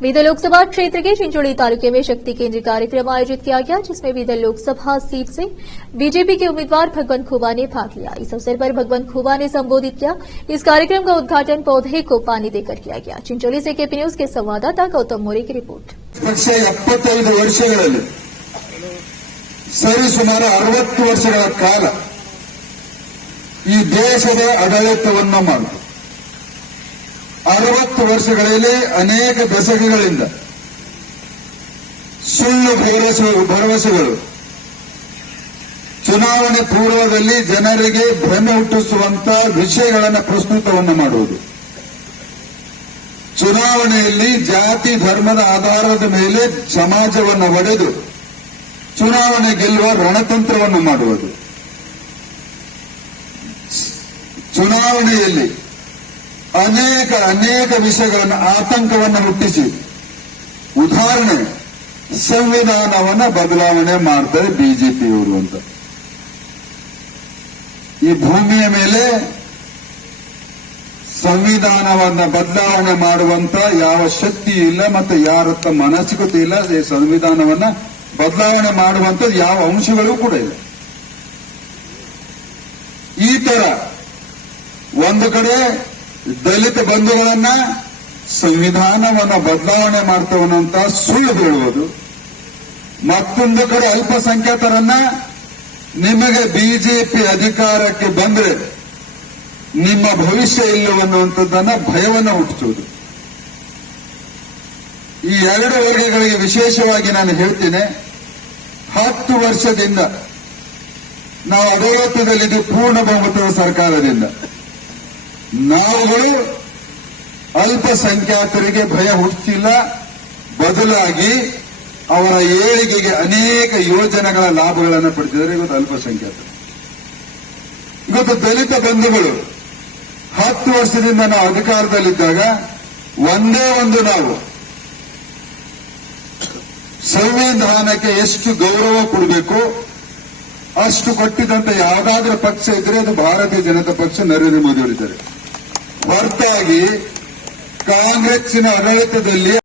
बीदर लोकसभा क्षेत्र के चिंचोली तालुके में शक्ति केंद्र कार्यक्रम आयोजित किया गया, जिसमें बीदर लोकसभा सीट से बीजेपी के उम्मीदवार भगवंत खुबा ने भाग लिया। इस अवसर पर भगवंत खुबा ने संबोधित किया। इस कार्यक्रम का उद्घाटन पौधे को पानी देकर किया गया। चिंचोली से केपी न्यूज के संवाददाता गौतम मोरे की रिपोर्ट। 75 ವರ್ಷಗಳಲ್ಲಿ ಸರಿಸುಮಾರು 60 ವರ್ಷಗಳ ಕಾಲ ಈ ದೇಶದ ಆಡಳಿತವನ್ನು ಮಾಡಿತು. 60 ವರ್ಷಗಳಲ್ಲಿ ಅನೇಕ ದಶಕಗಳಿಂದ ಸುಳ್ಳು ಭರವಸೆಗಳು, ಚುನಾವಣೆ ಪೂರ್ವದಲ್ಲಿ ಜನರಿಗೆ ಭ್ರಮೆ ಹುಟ್ಟಿಸುವಂತ ವಿಷಯಗಳನ್ನು ಪ್ರಸ್ತುತವನ್ನು ಮಾಡುವುದು, ಚುನಾವಣೆಯಲ್ಲಿ ಜಾತಿ ಧರ್ಮದ ಆಧಾರದ ಮೇಲೆ ಸಮಾಜವನ್ನು ಒಡೆದು ಚುನಾವಣೆ ಗೆಲ್ಲುವ ರಣತಂತ್ರವನ್ನು ಮಾಡುವುದು, ಚುನಾವಣೆಯಲ್ಲಿ ಅನೇಕ ವಿಷಯಗಳನ್ನು ಆತಂಕವನ್ನು ಹುಟ್ಟಿಸಿ, ಉದಾಹರಣೆ ಸಂವಿಧಾನವನ್ನ ಬದಲಾವಣೆ ಮಾಡ್ತಾರೆ ಬಿಜೆಪಿಯವರು ಅಂತ. ಈ ಭೂಮಿಯ ಮೇಲೆ ಸಂವಿಧಾನವನ್ನ ಬದಲಾವಣೆ ಮಾಡುವಂತ ಯಾವ ಶಕ್ತಿ ಇಲ್ಲ ಮತ್ತು ಯಾರತ್ತ ಮನಸ್ಸಿಕತೆ ಇಲ್ಲ. ಈ ಸಂವಿಧಾನವನ್ನ ಬದಲಾವಣೆ ಮಾಡುವಂತ ಯಾವ ಅಂಶಗಳು ಕೂಡ ಇಲ್ಲ. ಈ ತರ ಒಂದು ಕಡೆ ದಲಿತ ಬಂಧುಗಳನ್ನ ಸಂವಿಧಾನವನ್ನ ಬದಲಾವಣೆ ಮಾಡ್ತವನ್ನಂತ ಸುಳ್ಳು ಹೇಳುವುದು, ಮತ್ತೊಂದು ಕಡೆ ಅಲ್ಪಸಂಖ್ಯಾತರನ್ನ ನಿಮಗೆ ಬಿಜೆಪಿ ಅಧಿಕಾರಕ್ಕೆ ಬಂದ್ರೆ ನಿಮ್ಮ ಭವಿಷ್ಯ ಇಲ್ಲವನ್ನುವಂಥದ್ದನ್ನ ಭಯವನ್ನ ಹುಟ್ಟಿಸುವುದು. ಈ ಎರಡು ವರ್ಗಗಳಿಗೆ ವಿಶೇಷವಾಗಿ ನಾನು ಹೇಳ್ತೇನೆ, 10 ವರ್ಷದಿಂದ ನಾವು ಆಡಳಿತದಲ್ಲಿದ್ದು ಪೂರ್ಣ ಬಹುಮತದ ಸರ್ಕಾರದಿಂದ ನಾವುಗಳು ಅಲ್ಪಸಂಖ್ಯಾತರಿಗೆ ಭಯ ಹುಟ್ಟಿಸಿಲ್ಲ, ಬದಲಾಗಿ ಅವರ ಏಳಿಗೆಗೆ ಅನೇಕ ಯೋಜನೆಗಳ ಲಾಭಗಳನ್ನು ಪಡೆದಿದ್ದಾರೆ. ಇವತ್ತು ಅಲ್ಪಸಂಖ್ಯಾತರು, ಇವತ್ತು ದಲಿತ ಬಂಧುಗಳು 10 ವರ್ಷದಿಂದ ನಾವು ಅಧಿಕಾರದಲ್ಲಿದ್ದಾಗ ಒಂದೇ ಒಂದು ನಾವು ಸಂವಿಧಾನಕ್ಕೆ ಎಷ್ಟು ಗೌರವ ಕೊಡಬೇಕು ಅಷ್ಟು ಕೊಟ್ಟಿದ್ದಂತ ಯಾವುದಾದ್ರೂ ಪಕ್ಷ ಇದ್ರೆ ಅದು ಭಾರತೀಯ ಜನತಾ ಪಕ್ಷ, ನರೇಂದ್ರ ಮೋದಿ ಅವರಿದ್ದಾರೆ. ಹೊರತಾಗಿ ಕಾಂಗ್ರೆಸ್ಸಿನ ಆಡಳಿತದಲ್ಲಿ